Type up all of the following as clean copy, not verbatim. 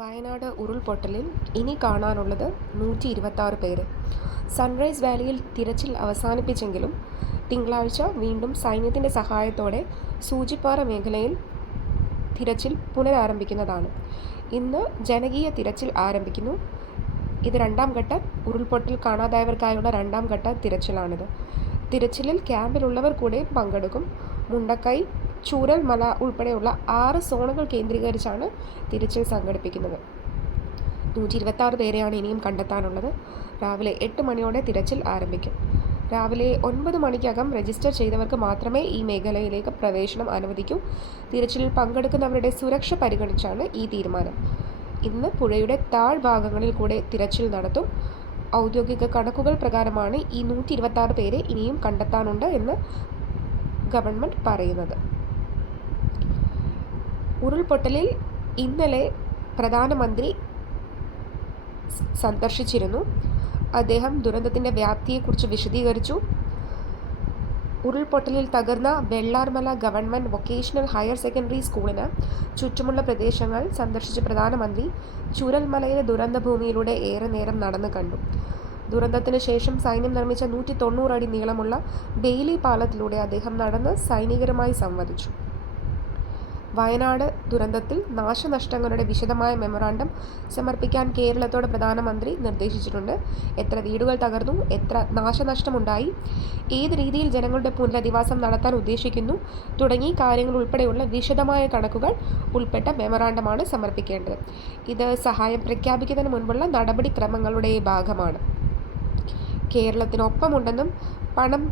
വയനാട് ഉരുൾപൊട്ടലിൽ ഇനി കാണാനുള്ളത് 126 പേര്. സൺറൈസ് വാലിയിൽ തിരച്ചിൽ അവസാനിപ്പിച്ചെങ്കിലും തിങ്കളാഴ്ച വീണ്ടും സൈന്യത്തിൻ്റെ സഹായത്തോടെ സൂചിപ്പാറ മേഖലയിൽ തിരച്ചിൽ പുനരാരംഭിക്കുന്നതാണ്. ഇന്ന് ജനകീയ തിരച്ചിൽ ആരംഭിക്കുന്നു. ഇത് രണ്ടാം ഘട്ട ഉരുൾപൊട്ടൽ കാണാതായവർക്കായുള്ള രണ്ടാം ഘട്ട തിരച്ചിലാണിത്. തിരച്ചിലിൽ ക്യാമ്പിലുള്ളവർ കൂടെ പങ്കെടുക്കും. മുണ്ടക്കൈ, ചൂരൽമല ഉൾപ്പെടെയുള്ള 6 സോണുകൾ കേന്ദ്രീകരിച്ചാണ് തിരച്ചിൽ സംഘടിപ്പിക്കുന്നത്. 126 പേരെയാണ് ഇനിയും കണ്ടെത്താനുള്ളത്. രാവിലെ 8 മണിയോടെ തിരച്ചിൽ ആരംഭിക്കും. രാവിലെ 9 മണിക്കകം രജിസ്റ്റർ ചെയ്തവർക്ക് മാത്രമേ ഈ മേഖലയിലേക്ക് പ്രവേശനം അനുവദിക്കൂ. തിരച്ചിലിൽ പങ്കെടുക്കുന്നവരുടെ സുരക്ഷ പരിഗണിച്ചാണ് ഈ തീരുമാനം. ഇന്ന് പുഴയുടെ താഴ്ഭാഗങ്ങളിൽ കൂടെ തിരച്ചിൽ നടത്തും. ഔദ്യോഗിക കണക്കുകൾ പ്രകാരമാണ് ഈ 126 പേരെ ഇനിയും കണ്ടെത്താനുണ്ട് എന്ന് ഗവൺമെൻറ് പറയുന്നത്. ഉരുൾപൊട്ടലിൽ ഇന്നലെ പ്രധാനമന്ത്രി സന്ദർശിച്ചിരുന്നു. അദ്ദേഹം ദുരന്തത്തിൻ്റെ വ്യാപ്തിയെക്കുറിച്ച് വിശദീകരിച്ചു. ഉരുൾപൊട്ടലിൽ തകർന്ന Vellarmala government vocational higher secondary സ്കൂളിന് ചുറ്റുമുള്ള പ്രദേശങ്ങൾ സന്ദർശിച്ച പ്രധാനമന്ത്രി ചൂരൽമലയിലെ ദുരന്തഭൂമിയിലൂടെ ഏറെ നേരം നടന്നു കണ്ടു. ദുരന്തത്തിന് ശേഷം സൈന്യം നിർമ്മിച്ച 190 അടി നീളമുള്ള ബെയിലി പാലത്തിലൂടെ അദ്ദേഹം നടന്ന് സൈനികരുമായി സംവദിച്ചു. വയനാട് ദുരന്തത്തിൽ നാശനഷ്ടങ്ങളുടെ വിശദമായ മെമ്മോറാണ്ടം സമർപ്പിക്കാൻ കേരളത്തോട് പ്രധാനമന്ത്രി നിർദ്ദേശിച്ചിട്ടുണ്ട്. എത്ര വീടുകൾ തകർന്നു, എത്ര നാശനഷ്ടമുണ്ടായി, ഏത് രീതിയിൽ ജനങ്ങളുടെ പുനരധിവാസം നടത്താൻ ഉദ്ദേശിക്കുന്നു തുടങ്ങി കാര്യങ്ങൾ ഉൾപ്പെടെയുള്ള വിശദമായ കണക്കുകൾ ഉൾപ്പെട്ട മെമ്മോറാണ്ടമാണ് സമർപ്പിക്കേണ്ടത്. ഇത് സഹായം പ്രഖ്യാപിക്കുന്നതിന് മുൻപുള്ള നടപടിക്രമങ്ങളുടെ ഭാഗമാണ്. കേരളത്തിനൊപ്പമുണ്ടെന്നും പണം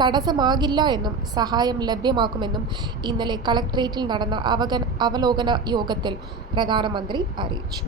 തടസ്സമാകില്ല എന്നും സഹായം ലഭ്യമാക്കുമെന്നും ഇന്നലെ കളക്ടറേറ്റിൽ നടന്ന അവലോകന യോഗത്തിൽ പ്രധാനമന്ത്രി അറിയിച്ചു.